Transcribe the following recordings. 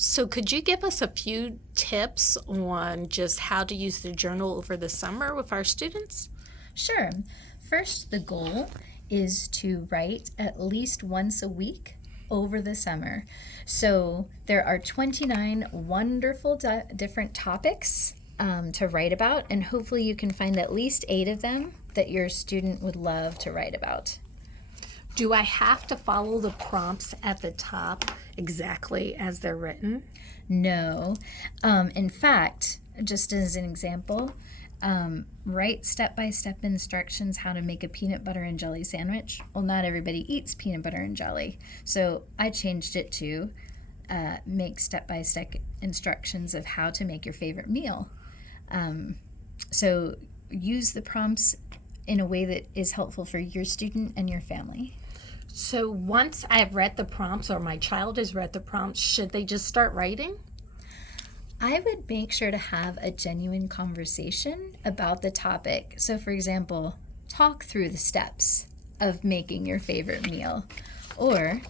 So, could you give us a few tips on just how to use the journal over the summer with our students? Sure. First, the goal is to write at least once a week over the summer. So there are 29 wonderful different topics to write about, and hopefully you can find at least 8 of them that your student would love to write about. Do I have to follow the prompts at the top exactly as they're written? No. In fact, just as an example, write step-by-step instructions how to make a peanut butter and jelly sandwich. Well, not everybody eats peanut butter and jelly, so I changed it to make step-by-step instructions of how to make your favorite meal. So use the prompts in a way that is helpful for your student and your family. So, once I've read the prompts or my child has read the prompts, should they just start writing? I would make sure to have a genuine conversation about the topic. So, for example, talk through the steps of making your favorite meal, or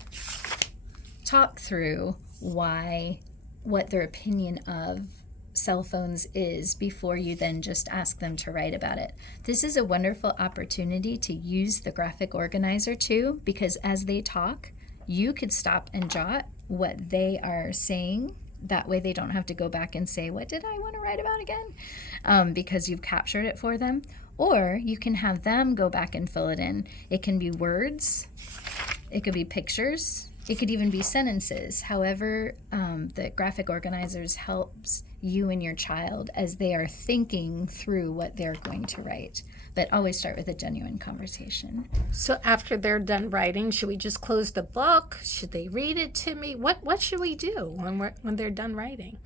talk through what their opinion of cell phones is before you then just ask them to write about it. This is a wonderful opportunity to use the graphic organizer too, because as they talk, you could stop and jot what they are saying. That way they don't have to go back and say, what did I want to write about again? Because you've captured it for them. Or you can have them go back and fill it in. It can be words, it could be pictures, it could even be sentences. However, the graphic organizers helps you and your child as they are thinking through what they're going to write. But always start with a genuine conversation. So, after they're done writing, should we just close the book? Should they read it to me? What should we do when they're done writing?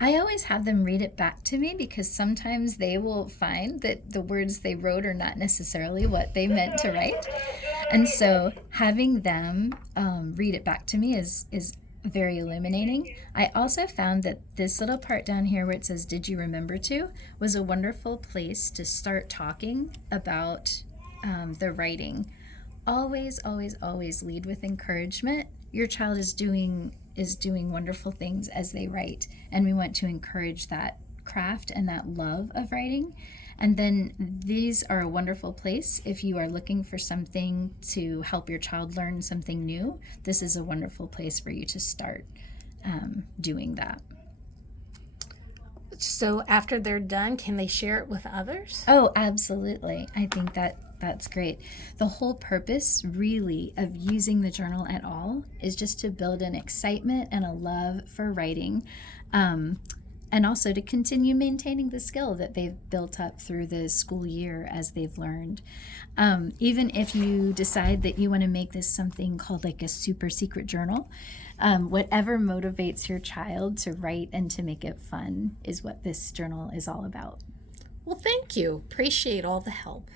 I always have them read it back to me because sometimes they will find that the words they wrote are not necessarily what they meant to write. And so having them read it back to me is very illuminating. I also found that this little part down here where it says, "Did you remember to?" was a wonderful place to start talking about the writing. Always, always, always lead with encouragement. Your child is doing wonderful things as they write, and we want to encourage that craft and that love of writing. And then these are a wonderful place if you are looking for something to help your child learn something new. This is a wonderful place for you to start doing that. So, after they're done, can they share it with others? Oh, absolutely. I think that's great. The whole purpose, really, of using the journal at all is just to build an excitement and a love for writing, and also to continue maintaining the skill that they've built up through the school year as they've learned. Even if you decide that you want to make this something called like a super secret journal, whatever motivates your child to write and to make it fun is what this journal is all about. Well, thank you. Appreciate all the help.